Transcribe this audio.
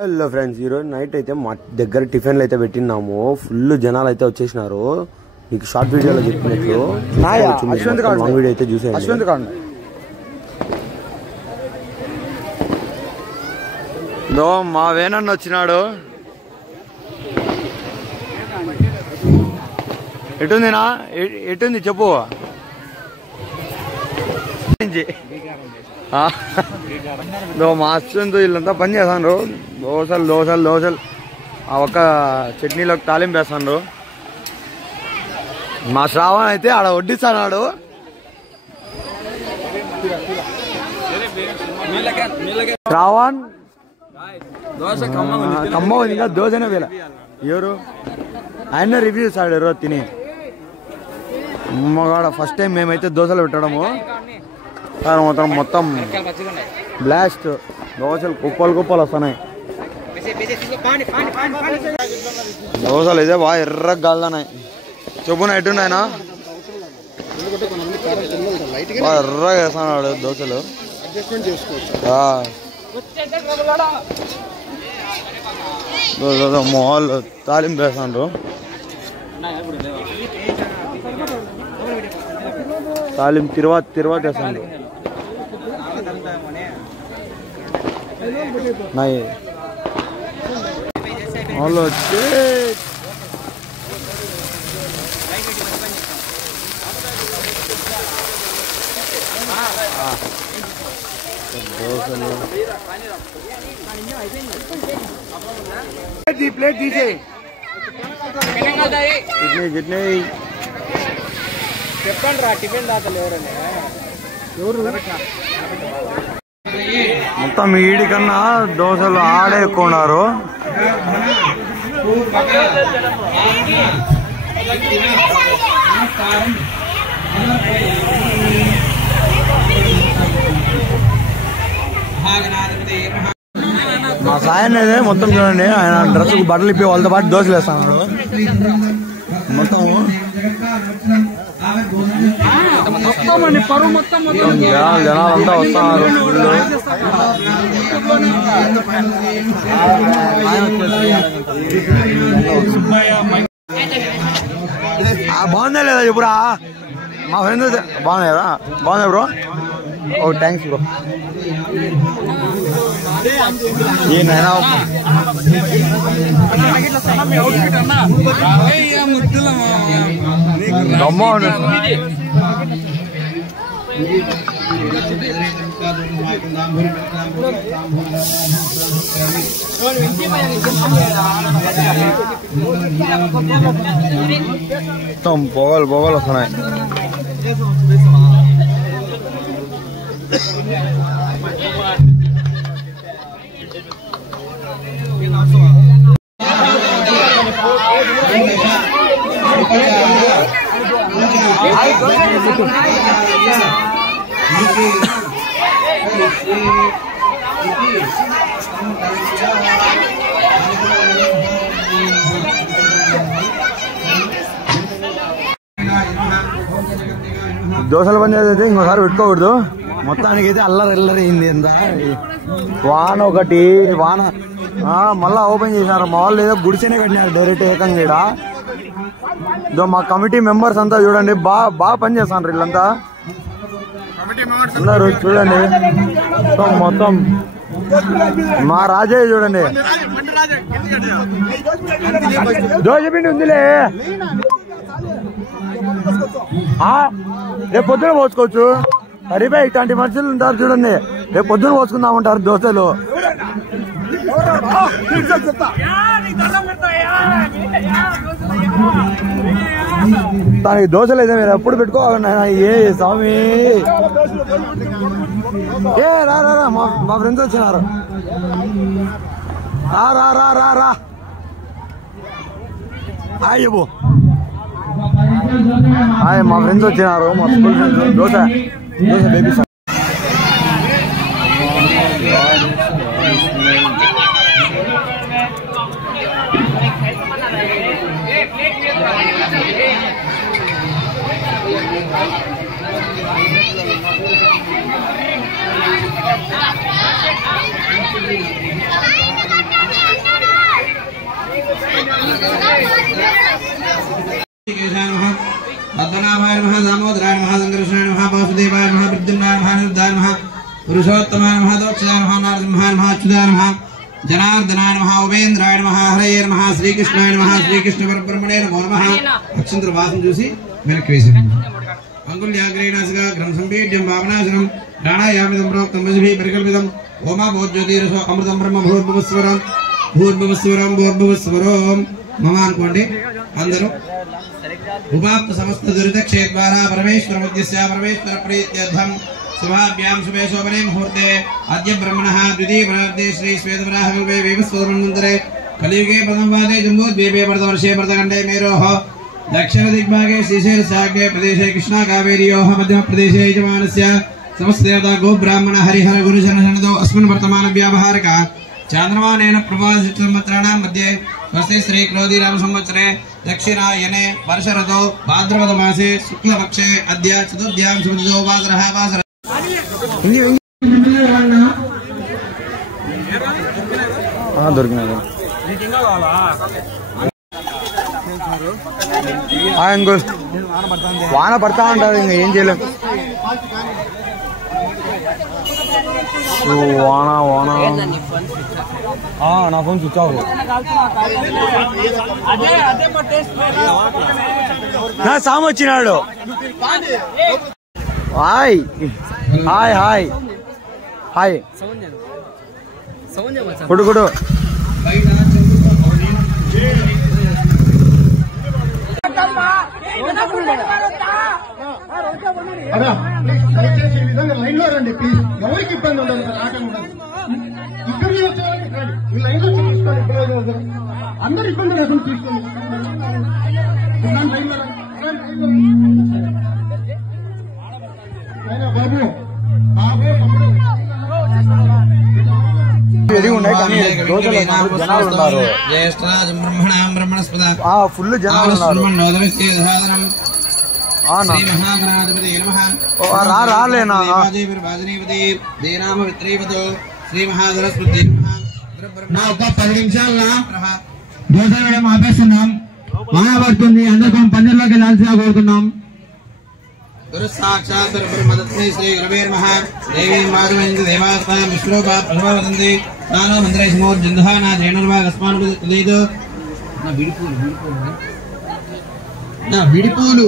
Hello friends, ఈరోజు night అయితే మా దగ్గర టిఫిన్లు అయితే పెట్టినాము. ఫుల్ జనాలు అయితే వచ్చేసినారు. మీకు షార్ట్ వీడియోలో చెప్పినట్లు లాంగ్ వీడియో అయితే చూసేయండి. మా వేనన్న వచ్చినాడు. ఎటుందినా? ఎటుంది చెప్పు. మా అశ్వంత్ వీళ్ళంతా పని చేస్తాను. దోశలు ఆ ఒక్క చట్నీలోకి తాలింపు వేస్తాను. మా శ్రావణ్ అయితే ఆడ వడ్డిస్తాడు. శ్రావణ్ కమ్మ ఇంకా దోశనే వేళ ఎవరు ఆయన రివ్యూ ఇస్తాడు ఎవరో తిని. అమ్మగాడ ఫస్ట్ టైం మేమైతే దోశలు పెట్టడము. మొత్తం బ్లాస్ట్ దోశలు కుప్పలు వస్తున్నాయి. దోశలు అయితే బాగా ఎర్రగా గాలుతున్నాయి. చెప్పున ఎట్టున్నాయనా బాగా ఎర్రగా వేస్తున్నాడు దోశలు. మాల్ తాలింపు వేస్తాడు. తాలింపు తిరువాత వేస్తాడు. వాళ్ళు వచ్చి ప్లేట్ తీసే చట్నీ చెప్పండి రా. టిఫిన్ దాతలు ఎవరు మొత్తం ఈడి కన్నా దోశలు ఆడే ఎక్కువ ఉన్నారు. మా సాయన్ అయితే మొత్తం చూడండి, ఆయన డ్రెస్సుకు బట్టలు ఇప్పి వాళ్ళతో పాటు దోశలు వేస్తాడు. మొత్తం జనాలంతా వస్తున్నారు. బాగుందా లేదా చెప్పురా. మా ఫ్రెండ్స్ బాగున్నాయి కదా. బాగుందా బ్రో? ఓ థ్యాంక్స్ బ్రో. ఏనైనా మొత్తం పొగలు వస్తున్నాయి. దోశలు పని చేస్తే ఇంకోసారి పెట్టుకోకూడదు. మొత్తానికి అయితే అల్లరి అయింది. ఎంత వాన మళ్ళా ఓపెన్ చేసినారు. మా వాళ్ళు ఏదో గుడిసెనే కట్టినారు డైరెక్ట్ ఏకంగా ఈడ. మా కమిటీ మెంబర్స్ అంతా చూడండి బాగా పని చేస్తున్నారు వీళ్ళంతా. అందరూ చూడండి మొత్తం. మా రాజయ్య చూడండి దోశ పిండి ఉందిలే. రేపు పొద్దున పోసుకోవచ్చు. సరిపోయి ఇట్లాంటి మనుషులు ఉంటారు చూడండి. రేపు పొద్దున పోసుకుందామంటారు దోశలు. దానికి దోశలు అయితే మీరు ఎప్పుడు పెట్టుకోవాలన్నా. ఏ స్వామి రా మా ఫ్రెండ్స్ వచ్చినారు. రా అయ్యబో మా ఫ్రెండ్స్ వచ్చినారు. మా school friends. Dosa baby sir. जनार्दनाय नमः उपेन्द्राय नमः हरये नमः श्रीकृष्णाय नमः श्रीकृष्ण परब्रह्मणे नमो नमः अक्षंतर वासं చూసి వెనక్కి వేసేయండి अंगुल्याग्रेणासिका ग्रम संपीड्यं भावनाशनं प्राणायामिदं प्रोक्तं वज्भिः परिकल्पितं ओमा भोज्योतिरसो अमृतं ब्रह्म भूर्भुवस्वरं भूर्भुवस्वरं भूर्भुवस्वरं मम అనుకోండి అందరూ उपाप्त समस्त दुरितक्षे द्वारा परमेश्वर मध्यस्य परमेश्वर प्रीत्यर्थं शुभाभ्यां शुभे शोभने मुहूर्ते अद्य ब्रह्मणः द्वितीय वराब्दे श्री श्वेतवराहकल्पे वैवस्वतमन्वन्तरे कलियुगे प्रथमपादे जम्बूद्वीपे भरतवर्षे भरतखण्डे मेरोः दक्षिण दिग्भागे श्रीशैलस्याग्ने प्रदेशे कृष्णा कावेर्योः मध्यप्रदेशे यजमानस्य समस्तदेवता गोब्राह्मण हरिहर गुरुजनसन्निधौ अस्मिन् वर्तमान व्यावहारिक चान्द्रमानेन प्रभासितसंवत्सराणां मध्ये स्वस्ति श्री क्रोधिनाम संवत्सरे दक्षिणायने वर्ष ऋतौ भाद्रपद मासे शुक्लपक्षे अद्य चतुर्थ्यां सुमतितो वासरः वासर దొరికినాడు అంకుల్ వాన పడతా ఉంటారు ఇంకా ఏం చేయలేం వాన వాన నా ఫోన్ స్విచ్ ఆఫ్ నా సామ్ వచ్చినాడు హాయ్ హాయ్ హాయ్ హాయ్ కొడు కొడు దయచేసి ఈ విధంగా లైన్ లో రండి ప్లీజ్. ఎవరికి ఇబ్బంది ఉండదు, రావడం ఉండదు. ఇబ్బంది వచ్చేవాళ్ళకి రండి, ఈ లైన్ లో చూపించుకోండి. ఇబ్బంది ఉండదు, అందరు ఇబ్బంది లేకుండా తీసుకోండి. లైన్ లో బాబు ఉన్నాయి కానీ జనాలు ఉన్నారు, ఫుల్ జనాలు ఉన్నారు. రాలేనా శ్రీ మహాసరస్వతి నా ఒక 10 నిమిషాల దోశ వేయడం ఆపేస్తున్నాం. మాయాపడుతుంది, అందరికీ పందిర్లోకి వెళ్ళాల్సిగా కోరుతున్నాం. गुरु साक्षात् ब्रह्मदत्ते श्री गुरवे नमः देवी माधवेन्द्र देवास्तां विष्णुपा प्रभवन्ति तानो मन्त्रे समोर्जन्धना जैनर्वा अस्मान् तदेदो ना विडिपूलु